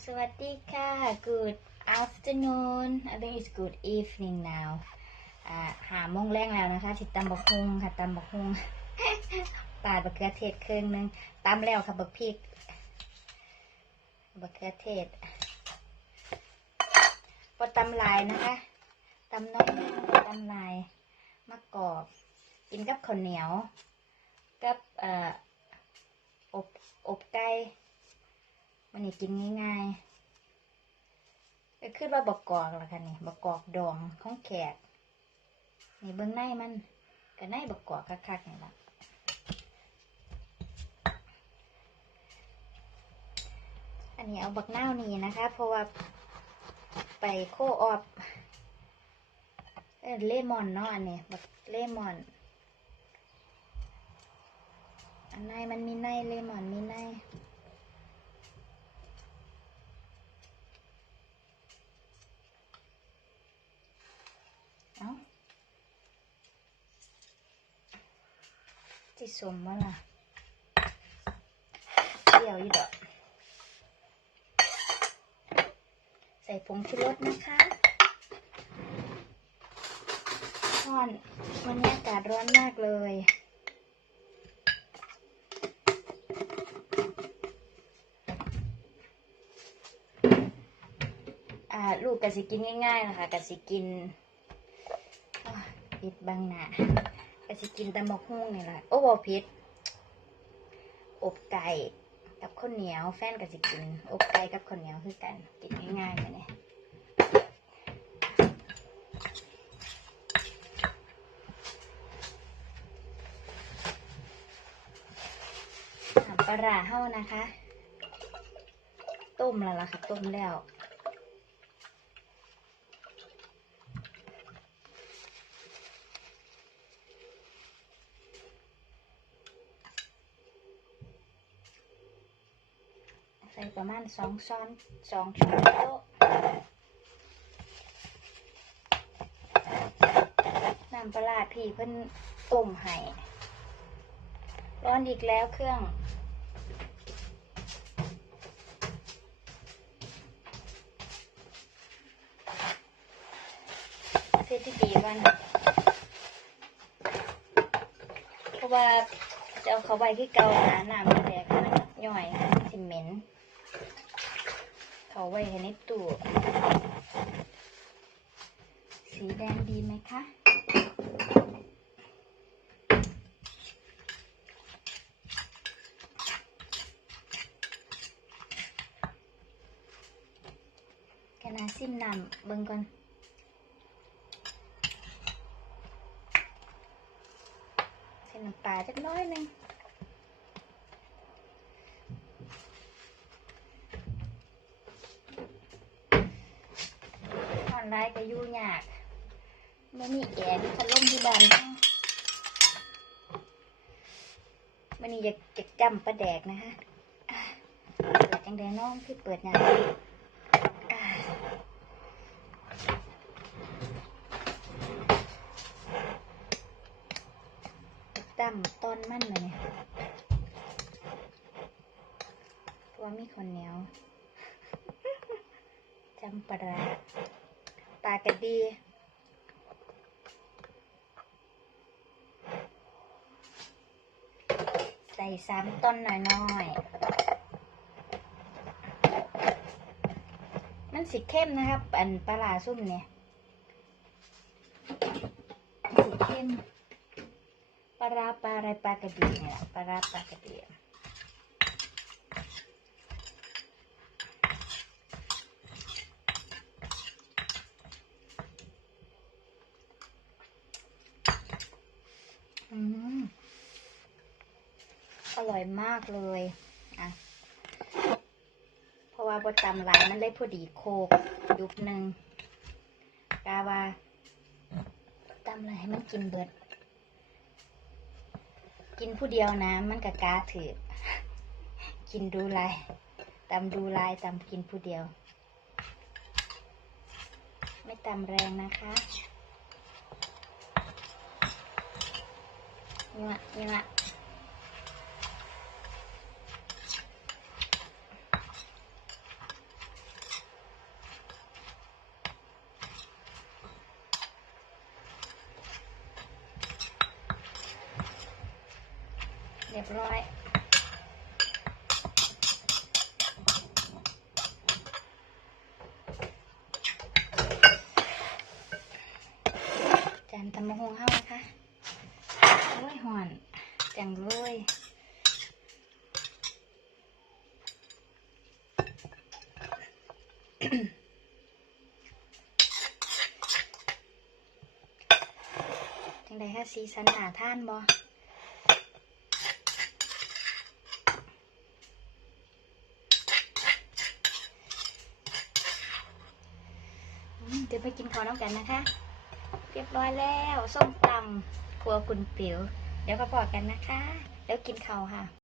สวัสดีค่ะ Good afternoon I think it's good evening now หาโมงแรงแล้วนะคะทิดตำบักฮุงค่ะตำบักฮุงปาดบักเขือเทศครึ่งหนึงตำแล้วค่ะบักพริกบักเขือเทศพอตำลายนะคะตำน้อยตำลายมะกอกกินกับข้าวเหนียว กับอบอบไก่ มันนี่กินง่ายๆก็คือว่าบกกอกละค่ะนี่บกกอกดองของแขกนี่เบื้องในมันก็ในบกกอกคักๆนี่ละอันนี้เอาบักนานี่นะคะ เพราะว่าไปโคออฟเอ้ยเลมอนเนาะอันนี้บักเลมอนอันในมันมีในเลมอนมีใน ที่สมว่าล่ะเดี๋ยวอยู่ดอก ใส่ผงชูรสนะคะร้อนวันนี้อากาศร้อนมากเลยอ่าลูกกะสิกินง่ายๆนะคะกะสิกินปิดบังหนา กะสิกินตำบักหุ่งนี่แหละโอ้บอพิษอบไก่กับข้าวเหนียว แฟนกะสิกิน อบไก่กับข้าวเหนียวคือกันกินง่ายๆเลยเนี่ยปลาร้าเฮานะคะ ต้มแล้วล่ะค่ะ ต้มแล้ว ใส่ประมาณสองช้อนสองช้อนโต๊ะน้ำปลาพี่เพิ่นต้มให้ร้อนอีกแล้วเครื่อง เซตที่ดีกันเพราะว่าจะเอาเขาไว้ที่เกาหาน้ำมันแตกมันย่อยสิเหม็น เขาไว้ให้ในตู้ สีแดงดีไหมคะแค่นาซิมนำเบิ่งก่อนใส่น้ำปลาจักน้อยหนึ่งออน ไลน์ก็อยู่ยากไม่มีแอร์มีพัดลมที่บ้านมันนี่อยากจะจำประแดกนะคะเปิดจังไดน้องที่เปิดนะตั้มต้นมั่นเลยเนี่ยเพราะว่ามีคนเหนียวจำปลา ร้าปลากระดีใส่สามต้นหน่อยๆ มันสีเข้มนะครับ อันปลาร้าซุ่มเนี่ยสีเข้มปลาร้าปลาอะไรปลากระดีเนี่ยปลาร้าปลากระดีอืม อ ร่อยมากเลยอะเพราะว่าบดตำหลายมันเลยพอดีโคกยุบหนึ่งกาว่าตำอะไรให้มันกินเบิด กินผู้เดียวนะ มันกับกาถือกินดูลายตำดูลายตำกินผู้เดียว ไม่ตำแรงนะคะเนื้อเนื้ออ เรียบร้อย จานตำมะฮงเข้านะคะโอ้ยห่อนจังเลยจังใดคะสีสันหนาท่านบอ เดี๋ยวไปกินข้าวน้ำกันนะคะ เรียบร้อยแล้วส้มตำครัวคุณปิ๋วเดี๋ยวก็บอกกันนะคะ แล้วกินข้าวค่ะ